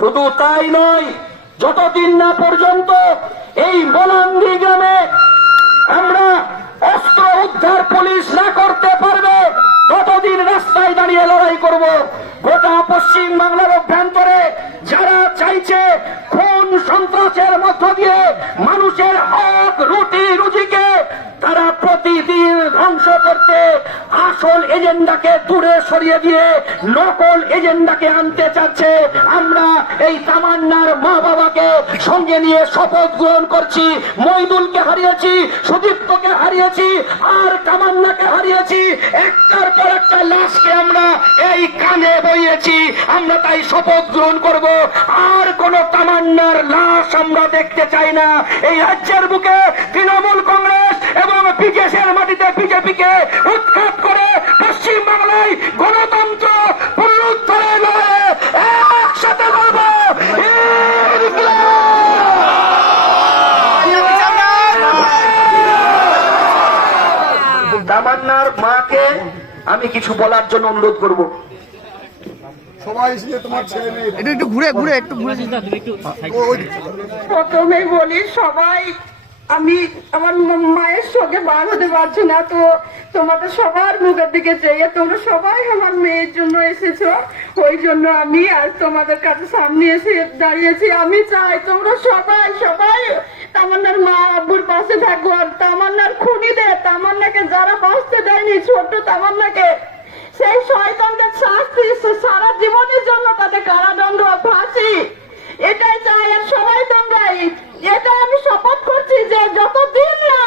শুধু তাই নয়, যতদিন না পর্যন্ত এই বলাঙ্গি গ্রামে আমরা অস্ত্র উদ্ধার পুলিশ না করতে পারবে, ততদিন রাস্তায় দাঁড়িয়ে লড়াই করব। গোটা পশ্চিম বাংলার অভ্যন্তরে যারা চাইছে খুন সন্ত্রাসের মধ্য দিয়ে মানুষের হক, রুটি, রুজিকে, তারা প্রতিদিন ধ্বংস করতে আসল এজেন্ডাকে দূরে সরিয়ে দিয়ে নকল এজেন্ডাকে আনতে চাচ্ছে। আমরা এই তামান্নার মা বাবাকে সঙ্গে নিয়ে শপথ গ্রহণ করছি মইদুলকে হারিয়েছি, সুদীপ্তকে হারিয়েছি, আর তামান্নাকে হারিয়েছি। একটার পর একটা লাশকে আমরা এই কানে বইয়েছি, আমরা তাই শপথ গ্রহণ করব। আর কোন তামান্নার লাশ আমরা দেখতে চাই না। এই রাজ্যের বুকে তৃণমূল কংগ্রেস বিজেপিকে উৎখাত করে পশ্চিম বাংলায় গণতন্ত্র পুনরুদ্ধারের লড়াইয়ে একসাথে লড়ব। তামান্নার মাকে আমি কিছু বলার জন্য অনুরোধ করব। সবাই তোমার ছেলে মেয়ে। একটু একটু ঘুরে ঘুরে একটু ঘুরে। প্রথমেই বলি সবাই আমি আমার মায়ের সঙ্গে বার হতে পারছি না তো। তোমাদের সবার মুখের দিকে চেয়ে তোমরা সবাই আমার মেয়ের জন্য এসেছ। ওই জন্য আমি আজ তোমাদের কাছে সামনে এসে দাঁড়িয়েছি। আমি চাই তোমরা সবাই সবাই তামান্নার মা আব্বুর পাশে থাকো আর তামান্নার খুনিদের, তামান্নাকে যারা বাঁচতে দেয়নি ছোট্ট তামান্নাকে, সেই শয়তানদের শাস্তি সারা জীবনের জন্য তাদের কারাদণ্ড ফাঁসি এটাই চাই আর সবাই তোমরা এটা আমি শপথ করছি যে যতদিন না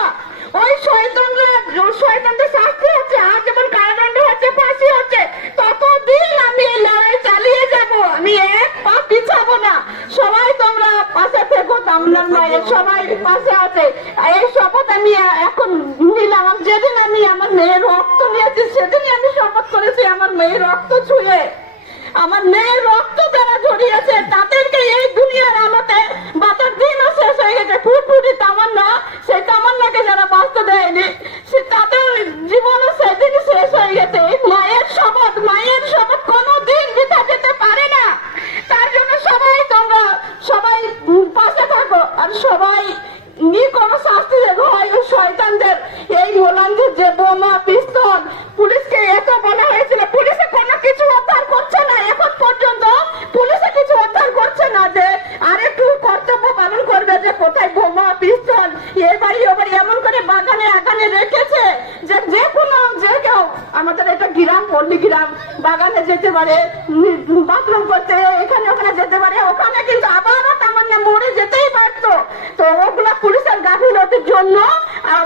ওই শয়তানরা শয়তানদের শাস্তি হচ্ছে আর যেমন কারাদণ্ড হচ্ছে ফাঁসি হচ্ছে ততদিন আমি এই লড়াই চালিয়ে যাব আমি এক পা পিছাবো না সবাই তোমরা পাশে মায়ের সবাই পাশে আছে। এই শপথ আমি এখন নিলাম। যেদিন আমি আমার মেয়ের রক্ত নিয়েছি সেদিনই আমি শপথ করেছি আমার মেয়ের রক্ত ছুঁয়ে। আমার মেয়ের রক্ত যারা জড়িয়েছে তাদেরকে এই দুনিয়ার আলোতে বাতার দিনও শেষ হয়ে গেছে ফুটফুটি তামান্না সেই তামান্নাকে যারা বাঁচতে দেয়নি সে তাদের জীবনও সেদিনই শেষ হয়ে গেছে এই মায়ের শপথ মায়ের শপথ কোনো দিন বৃথা যেতে পারে না তার জন্য সবাই তোমরা সবাই উম, পাশে থাকো আর সবাই নি কোনো শাস্তি দেবো হয় ওই শয়তানদের এই মোলানদের যে বোমা পিস্তল পুলিশকে এত বলা হয়েছিল পুলিশে কোনো কিছু উদ্ধার করছে না এখন পর্যন্ত পুলিশে কিছু উদ্ধার করছে না যে আর একটু কর্তব্য পালন করবে যে কোথায় বোমা পিস্তল এ বাড়ি ও বাড়ি এমন করে বাগানে আগানে রেখেছে যে যে কোনো যে কেউ আমাদের এটা গ্রাম, পল্লী গ্রাম। বাগানে যেতে পারে বাথরুম করতে, এখানে ওখানে যেতে পারে। ওখানে কিন্তু আবারও তামান্না মরে যেতেই পারতো। তো ওগুলা পুলিশের গাফিলতির জন্য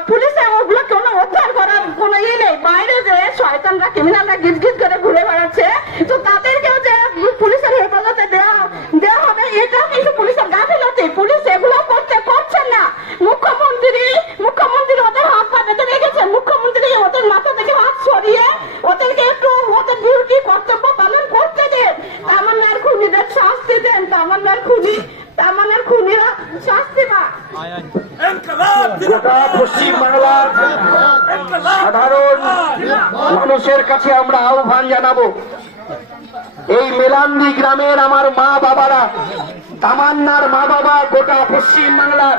পুলিশে ওগুলো কোনো উদ্ধার করার কোনো ইয়ে নেই। বাইরে যে শয়তানরা ক্রিমিনালরা গিট করে ঘুরে বেড়াচ্ছে, তো তাদেরকেও যে পুলিশের হেফাজতে দেওয়া দেওয়া হবে এটাও কিন্তু পুলিশের গাফিলতি। পুলিশ এগুলো করতে পারছে না মুখ্যমন্ত্রী মুখ্যমন্ত্রী ওদের হাত পা বেঁধে রেখেছে মুখ্যমন্ত্রী ওদের মাথা থেকে হাত সরিয়ে ওদেরকে একটু ওদের ডিউটি কর্তব্য পালন করতে দেন তামান্নার খুনিদের শাস্তি দেন তামান্নার খুনি তামান্নার খুনিরা শাস্তি পাক গোটা পশ্চিম বাংলার সাধারণ মানুষের কাছে আমরা আহ্বান জানাব। এই মেলান্দি গ্রামের আমার মা বাবারা তামান্নার মা বাবা গোটা পশ্চিম বাংলার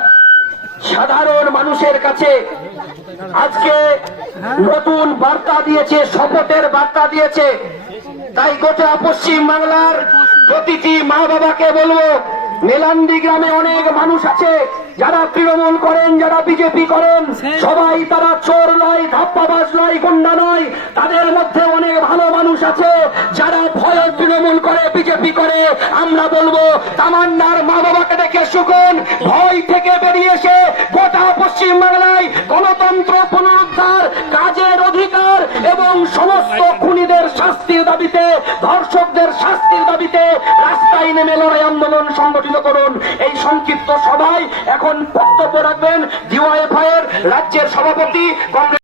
সাধারণ মানুষের কাছে আজকে নতুন বার্তা দিয়েছে শপথের বার্তা দিয়েছে। তাই গোটা পশ্চিম বাংলার প্রতিটি মা বাবাকে বলব মেলান্দি গ্রামে অনেক মানুষ আছে যারা তৃণমূল করেন যারা বিজেপি করেন। সবাই তারা চোর নয় ধাপ্পাবাজ নয় গুন্ডা নয়। তাদের মধ্যে অনেক ভালো মানুষ আছে যারা ভয়ে তৃণমূল করে বিজেপি করে। আমরা বলব তামান্নার মা বাবাকে দেখে শুকুন। ভয় থেকে বেরিয়ে এসে গোটা পশ্চিম বাংলায় গণতন্ত্র পুনরুদ্ধার কাজের অধিকার এবং সমস্ত খুনিদের শাস্তির দাবিতে ধর্ষকদের শাস্তির দাবিতে রাস্তায় নেমে লড়াই আন্দোলন সংগঠিত করুন। এই সংক্ষিপ্ত সভায় এখন বক্তব্য রাখবেন ডিওয়াইএফআই এর রাজ্যের সভাপতি কংগ্রেস